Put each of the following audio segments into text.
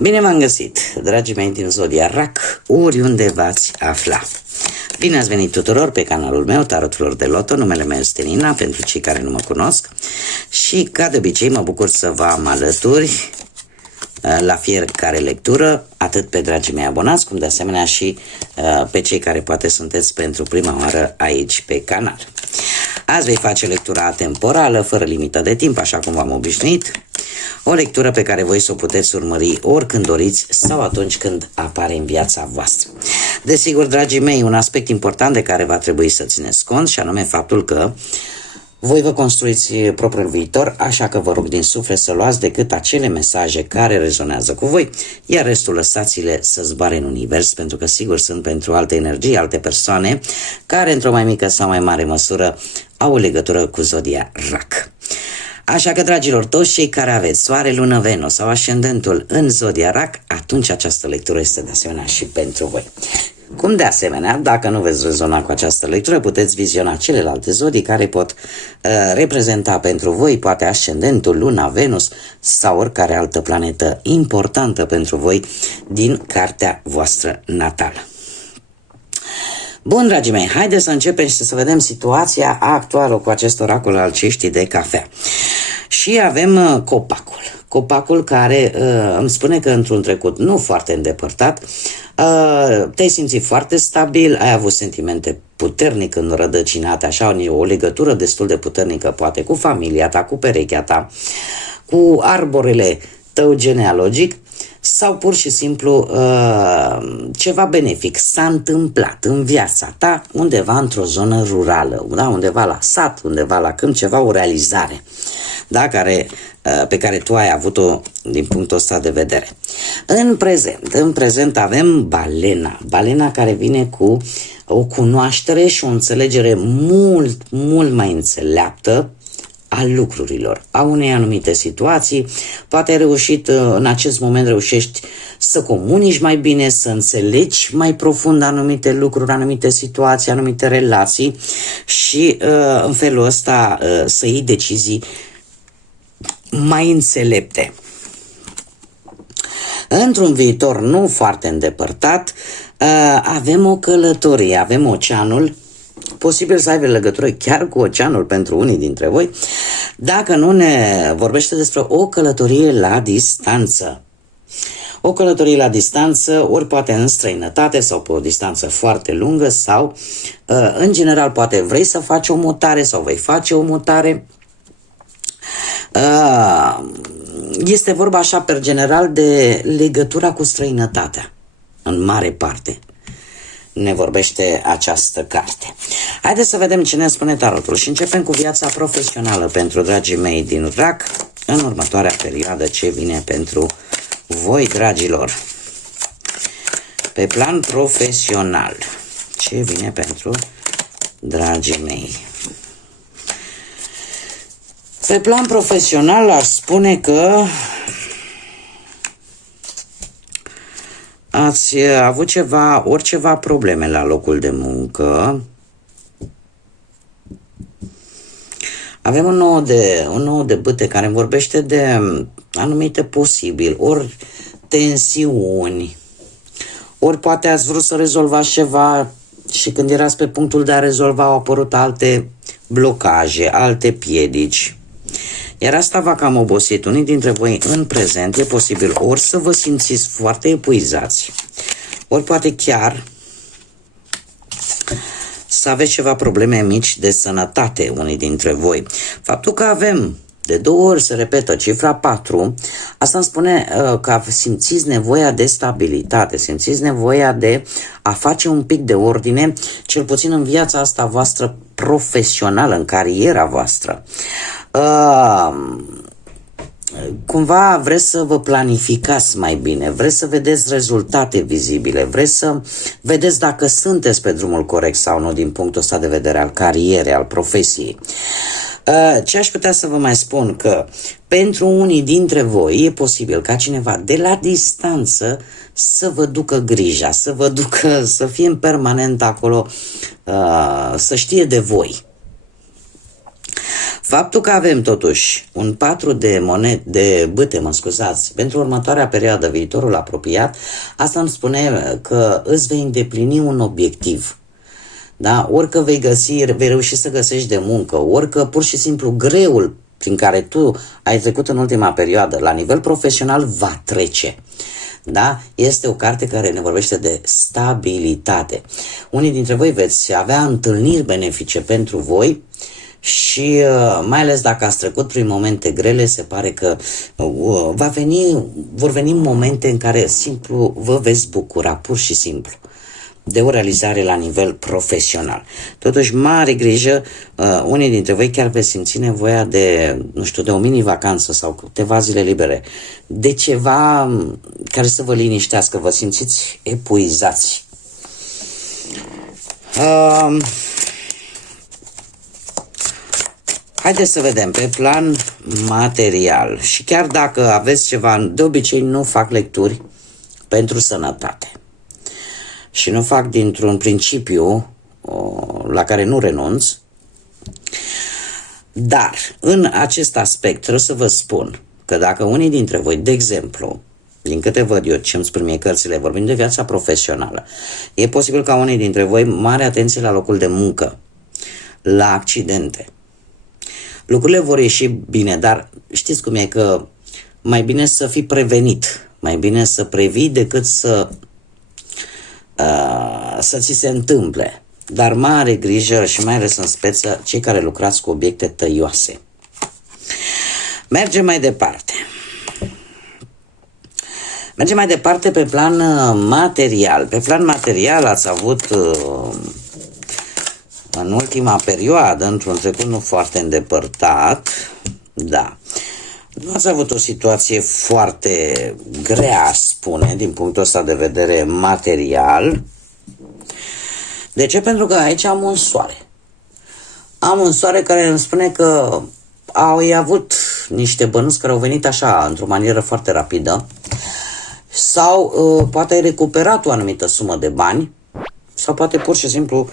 Bine v-am găsit, dragii mei din Zodia Rac, oriunde v-ați afla. Bine ați venit tuturor pe canalul meu, Tarot Flori de Loto. Numele meu este Nina, pentru cei care nu mă cunosc. Și, ca de obicei, mă bucur să vă am alături la fiecare lectură, atât pe dragii mei abonați, cum de asemenea și pe cei care poate sunteți pentru prima oară aici pe canal. Azi vei face lectura atemporală, fără limită de timp, așa cum v-am obișnuit. O lectură pe care voi să o puteți urmări oricând doriți sau atunci când apare în viața voastră. Desigur, dragii mei, un aspect important de care va trebui să țineți cont, și anume faptul că voi vă construiți propriul viitor, așa că vă rog din suflet să luați decât acele mesaje care rezonează cu voi, iar restul lăsați-le să zboare în univers, pentru că sigur sunt pentru alte energii, alte persoane care într-o mai mică sau mai mare măsură au o legătură cu Zodia Rac. Așa că, dragilor, toți cei care aveți Soare, Lună, Venus sau ascendentul în Zodia Rac, atunci această lectură este de asemenea și pentru voi. Cum de asemenea, dacă nu veți rezona cu această lectură, puteți viziona celelalte zodii care pot reprezenta pentru voi, poate ascendentul, Luna, Venus sau oricare altă planetă importantă pentru voi din cartea voastră natală. Bun, dragii mei, haideți să începem și să vedem situația actuală cu acest oracol al ceștii de cafea. Și avem copacul care îmi spune că într-un trecut nu foarte îndepărtat te-ai simțit foarte stabil, ai avut sentimente puternic înrădăcinate, așa, o legătură destul de puternică poate cu familia ta, cu perechea ta, cu arborele tău genealogic, sau pur și simplu ceva benefic s-a întâmplat în viața ta undeva într-o zonă rurală, da? Undeva la sat, undeva la câmp, ceva, o realizare, da? Pe care tu ai avut-o din punctul ăsta de vedere. În prezent avem balena care vine cu o cunoaștere și o înțelegere mult mai înțeleaptă a lucrurilor, a unei anumite situații. Poate ai reușit, în acest moment reușești să comunici mai bine, să înțelegi mai profund anumite lucruri, anumite situații, anumite relații și în felul ăsta să iei decizii mai înțelepte. Într-un viitor nu foarte îndepărtat avem o călătorie, avem oceanul, posibil să aibă legătură chiar cu oceanul pentru unii dintre voi, dacă nu ne vorbește despre o călătorie la distanță. O călătorie la distanță, ori poate în străinătate sau pe o distanță foarte lungă sau, în general, poate vrei să faci o mutare sau vei face o mutare. Este vorba așa, per general, de legătura cu străinătatea, în mare parte ne vorbește această carte. Haideți să vedem ce ne spune tarotul și începem cu viața profesională pentru dragii mei din Rac în următoarea perioadă, ce vine pentru voi, dragilor. Pe plan profesional, ce vine pentru dragii mei? Pe plan profesional aș spune că ați avut ceva probleme la locul de muncă. Avem un nou de bâte care vorbește de anumite posibili, ori tensiuni, ori poate ați vrut să rezolvați ceva și când erați pe punctul de a rezolva au apărut alte blocaje, alte piedici. Iar asta va cam obosit unii dintre voi în prezent. E posibil ori să vă simțiți foarte epuizați, ori poate chiar să aveți ceva probleme mici de sănătate unii dintre voi. Faptul că avem de 2 ori se repetă cifra 4, asta îmi spune că simțiți nevoia de stabilitate, simțiți nevoia de a face un pic de ordine, cel puțin în viața asta voastră profesională, în cariera voastră. Cumva vreți să vă planificați mai bine, vreți să vedeți rezultate vizibile, vreți să vedeți dacă sunteți pe drumul corect sau nu din punctul ăsta de vedere al carierei, al profesiei. Ce aș putea să vă mai spun? Că pentru unii dintre voi e posibil ca cineva de la distanță să vă ducă grija, să fie în permanent acolo, să știe de voi. Faptul că avem totuși un 4 de monede, de bâte, mă scuzați, pentru următoarea perioadă, viitorul apropiat, asta îmi spune că îți vei îndeplini un obiectiv. Da? Orică vei reuși să găsești de muncă, orică pur și simplu greul prin care tu ai trecut în ultima perioadă la nivel profesional va trece. Da? Este o carte care ne vorbește de stabilitate. Unii dintre voi veți avea întâlniri benefice pentru voi și mai ales dacă ați trecut prin momente grele, se pare că vor veni momente în care simplu vă veți bucura, pur și simplu, de o realizare la nivel profesional. Totuși, mare grijă, unii dintre voi chiar veți simți nevoia de, nu știu, de o mini-vacanță sau câteva zile libere, de ceva care să vă liniștească, vă simțiți epuizați. Haideți să vedem, pe plan material, și chiar dacă aveți ceva, de obicei nu fac lecturi pentru sănătate. Și nu fac dintr-un principiu la care nu renunț, dar în acest aspect trebuie să vă spun că dacă unii dintre voi, de exemplu, din câte văd eu ce îmi spun mie cărțile, vorbim de viața profesională, e posibil ca unii dintre voi mare atenție la locul de muncă, la accidente. Lucrurile vor ieși bine, dar știți cum e, că mai bine să fii prevenit, mai bine să previi decât să ți se întâmple. Dar mare grijă și mai ales în speță cei care lucrați cu obiecte tăioase. Mergem mai departe. Mergem mai departe pe plan material. Pe plan material ați avut în ultima perioadă, într-un trecut nu foarte îndepărtat, da, nu ați avut o situație foarte grea, aș spune, din punctul ăsta de vedere material. De ce? Pentru că aici am un soare. Am un soare care îmi spune că au avut niște bănuți care au venit așa, într-o manieră foarte rapidă, sau poate ai recuperat o anumită sumă de bani, sau poate pur și simplu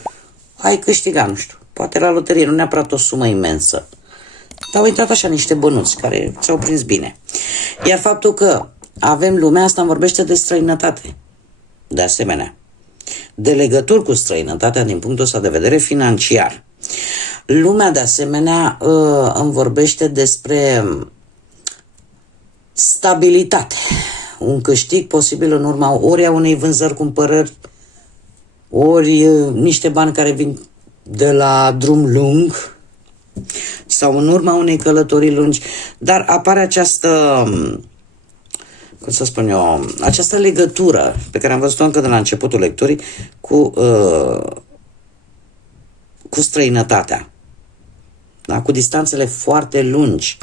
ai câștigat, nu știu, poate la loterie, nu neapărat o sumă imensă, dar au intrat așa niște bănuți care ți-au prins bine. Iar faptul că avem lumea asta îmi vorbește de străinătate, de asemenea, de legături cu străinătatea din punctul ăsta de vedere financiar. Lumea, de asemenea, îmi vorbește despre stabilitate, un câștig posibil în urma ori a unei vânzări-cumpărări, ori niște bani care vin de la drum lung sau în urma unei călătorii lungi, dar apare această, cum să spun eu, această legătură pe care am văzut-o încă de la începutul lecturii cu străinătatea, da? Cu distanțele foarte lungi.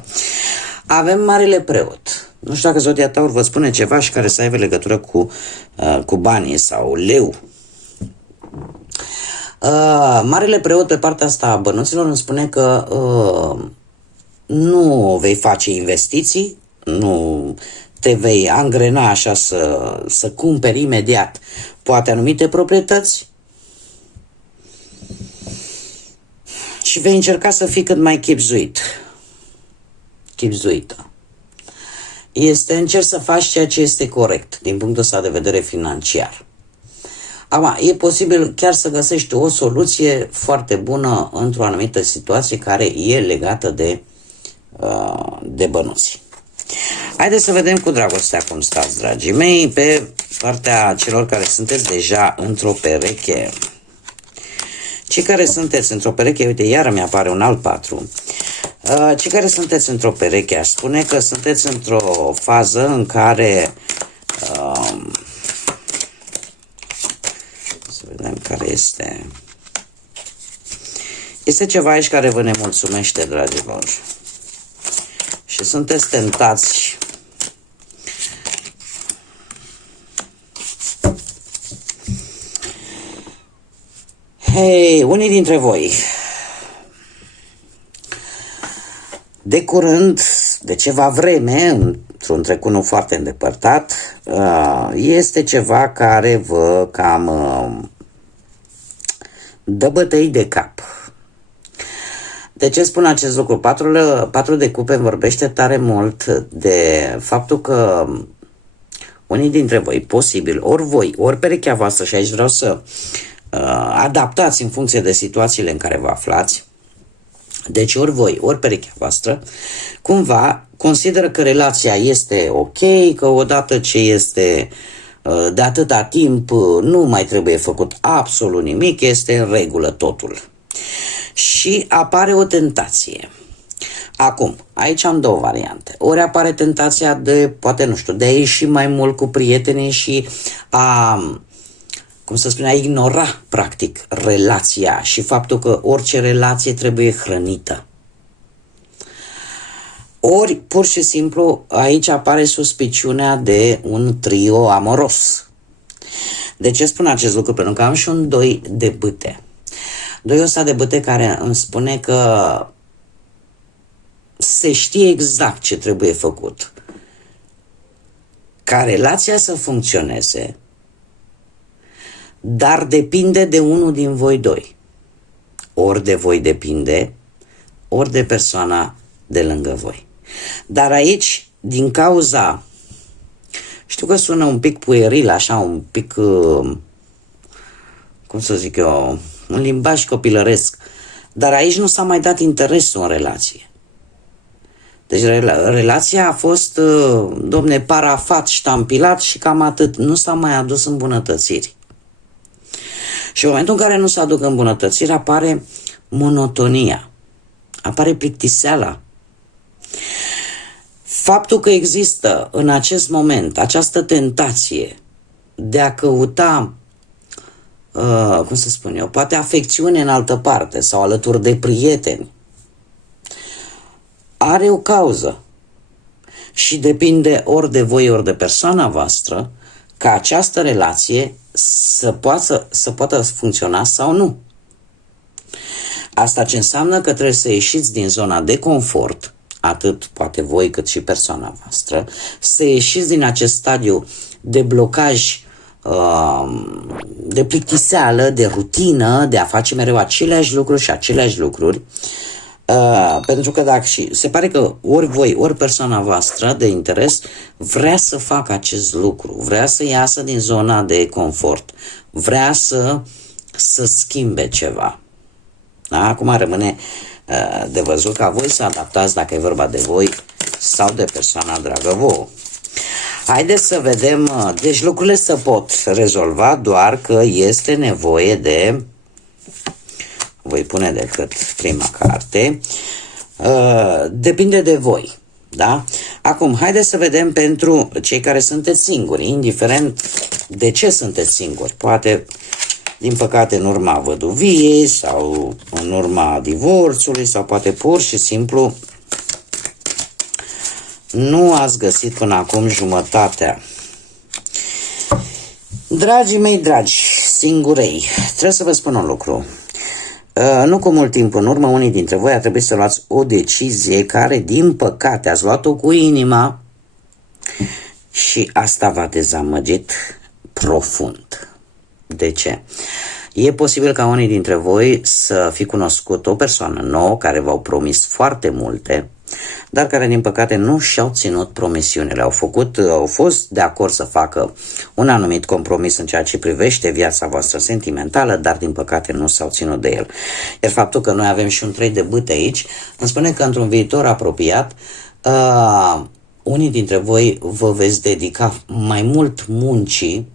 Avem Marele Preot. Nu știu dacă Zodia Taur vă spune ceva și care să aibă legătură cu banii sau leu. Marele Preot pe partea asta a bănuților îmi spune că nu vei face investiții, nu te vei angrena așa să cumperi imediat poate anumite proprietăți și vei încerca să fii cât mai chipzuită. Încerci să faci ceea ce este corect din punctul ăsta de vedere financiar. Acum, e posibil chiar să găsești o soluție foarte bună într-o anumită situație care e legată de bănuți. Haideți să vedem cu dragostea cum stați, dragii mei, pe partea celor care sunteți deja într-o pereche. Cei care sunteți într-o pereche, uite, iară mi-apare un alt 4. Cei care sunteți într-o pereche, aș spune că sunteți într-o fază în care să vedem care este. Este ceva aici care vă nemulțumește, dragilor. Și sunteți tentați unii dintre voi de curând, de ceva vreme, într-un trecut nu foarte îndepărtat, este ceva care vă cam dă bătăi de cap. De ce spun acest lucru? Patrul de cupe vorbește tare mult de faptul că unii dintre voi, posibil, ori voi, ori perechea voastră, și aici vreau să adaptați în funcție de situațiile în care vă aflați, deci ori voi, ori perechea voastră, cumva consideră că relația este ok, că odată ce este de atâta timp nu mai trebuie făcut absolut nimic, este în regulă totul. Și apare o tentație. Acum, aici am două variante. Ori apare tentația de, poate nu știu, de a ieși mai mult cu prietenii și a, cum să spun, a ignora practic relația și faptul că orice relație trebuie hrănită. Ori, pur și simplu, aici apare suspiciunea de un trio amoros. De ce spun acest lucru? Pentru că am și un 2 de bâte. 2 ăsta de bâte care îmi spune că se știe exact ce trebuie făcut ca relația să funcționeze, dar depinde de unul din voi doi. Ori de voi depinde, ori de persoana de lângă voi. Dar aici, din cauza, știu că sună un pic pueril, așa, un pic, cum să zic eu, un limbaj copilăresc, dar aici nu s-a mai dat interesul în relație. Deci relația a fost, domne, parafat, ștampilat și cam atât. Nu s-a mai adus îmbunătățiri. Și în momentul în care nu se aduc îmbunătățiri, apare monotonia, apare plictiseala. Faptul că există în acest moment această tentație de a căuta, cum să spun eu, poate afecțiune în altă parte sau alături de prieteni, are o cauză și depinde ori de voi, ori de persoana voastră ca această relație să poată funcționa sau nu. Asta ce înseamnă că trebuie să ieșiți din zona de confort, atât poate voi cât și persoana voastră, să ieșiți din acest stadiu de blocaj, de plictiseală, de rutină, de a face mereu aceleași lucruri și aceleași lucruri, pentru că dacă și se pare că ori voi, ori persoana voastră de interes vrea să facă acest lucru, vrea să iasă din zona de confort, vrea să schimbe ceva. Da? Acum rămâne de văzut ca voi să adaptați dacă e vorba de voi sau de persoana dragă vouă. Haideți să vedem, deci lucrurile se pot rezolva, doar că este nevoie de, voi pune decât prima carte, depinde de voi. Da? Acum, haideți să vedem pentru cei care sunteți singuri, indiferent de ce sunteți singuri. Poate, din păcate, în urma văduviei sau în urma divorțului sau poate pur și simplu nu ați găsit până acum jumătatea. Dragii mei dragi, singurei, trebuie să vă spun un lucru. Nu cu mult timp în urmă, unii dintre voi a trebuit să luați o decizie care, din păcate, ați luat-o cu inima și asta v-a dezamăgit profund. De ce? E posibil ca unii dintre voi să fi cunoscut o persoană nouă care v-au promis foarte multe, dar care, din păcate, nu și-au ținut promisiunile. Au fost de acord să facă un anumit compromis în ceea ce privește viața voastră sentimentală, dar, din păcate, nu s-au ținut de el. Iar faptul că noi avem și un 3 de bâte aici, îmi spune că într-un viitor apropiat, unii dintre voi vă veți dedica mai mult muncii,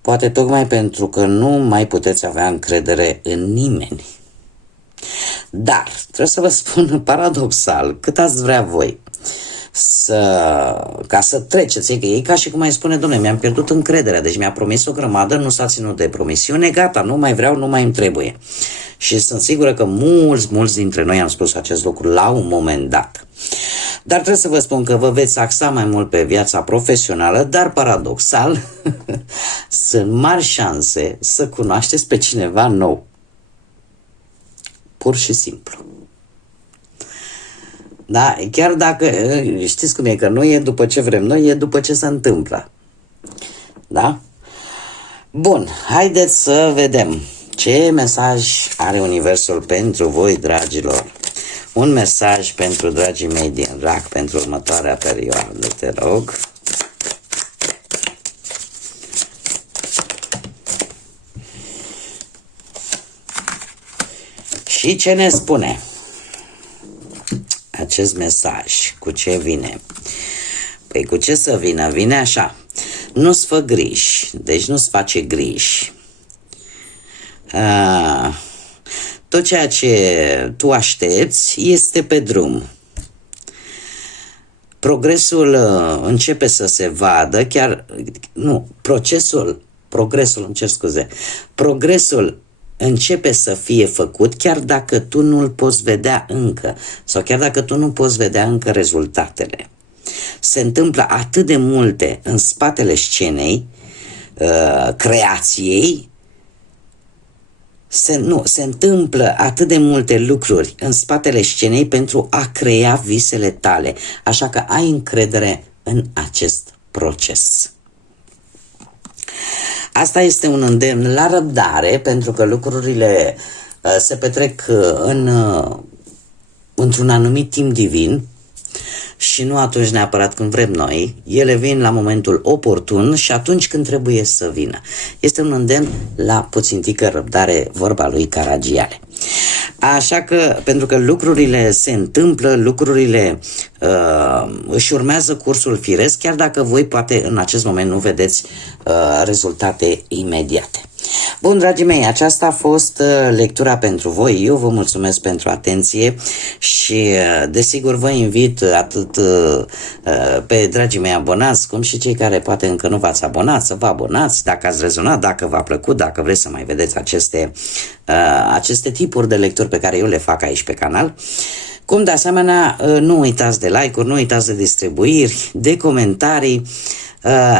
poate tocmai pentru că nu mai puteți avea încredere în nimeni. Dar, trebuie să vă spun paradoxal, cât ați vrea voi ca să treceți, că e ca și cum ai spune, dom'le, mi-am pierdut încrederea, deci mi-a promis o grămadă, nu s-a ținut de promisiune, gata, nu mai vreau, nu mai îmi trebuie. Și sunt sigură că mulți dintre noi am spus acest lucru la un moment dat. Dar trebuie să vă spun că vă veți axa mai mult pe viața profesională, dar paradoxal, sunt mari șanse să cunoașteți pe cineva nou. Pur și simplu. Da? Chiar dacă, știți cum e, că nu e după ce vrem noi, e după ce se întâmplă. Da? Bun, haideți să vedem Ce mesaj are Universul pentru voi, dragilor? Un mesaj pentru dragii mei din RAC pentru următoarea perioadă, te rog. Și ce ne spune acest mesaj? Cu ce vine? Păi cu ce să vină? Vine așa. Nu-ți fă griji, deci nu-ți face griji. Tot ceea ce tu aștepți este pe drum. Progresul începe să se vadă, progresul începe să fie făcut chiar dacă tu nu-l poți vedea încă sau chiar dacă tu nu poți vedea încă rezultatele. Se întâmplă atât de multe în spatele scenei creației, se întâmplă atât de multe lucruri în spatele scenei pentru a crea visele tale, așa că ai încredere în acest proces. Asta este un îndemn la răbdare, pentru că lucrurile se petrec într-un anumit timp divin și nu atunci neapărat când vrem noi. Ele vin la momentul oportun și atunci când trebuie să vină. Este un îndemn la puțintică răbdare, vorba lui Caragiale. Așa că, pentru că lucrurile se întâmplă, lucrurile își urmează cursul firesc, chiar dacă voi poate în acest moment nu vedeți rezultate imediate. Bun, dragii mei, aceasta a fost lectura pentru voi. Eu vă mulțumesc pentru atenție și desigur vă invit atât pe dragii mei abonați, cum și cei care poate încă nu v-ați abonat, să vă abonați dacă ați rezonat, dacă v-a plăcut, dacă vreți să mai vedeți aceste tipuri de lecturi pe care eu le fac aici pe canal. Cum de asemenea, nu uitați de like-uri, nu uitați de distribuiri, de comentarii.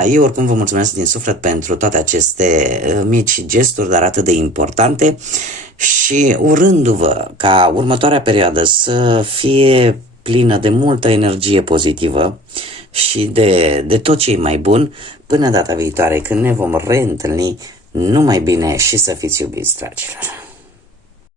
Eu oricum vă mulțumesc din suflet pentru toate aceste mici gesturi, dar atât de importante, și urându-vă ca următoarea perioadă să fie plină de multă energie pozitivă și de tot ce e mai bun, până data viitoare când ne vom reîntâlni. Numai bine și să fiți iubiți, dragilor!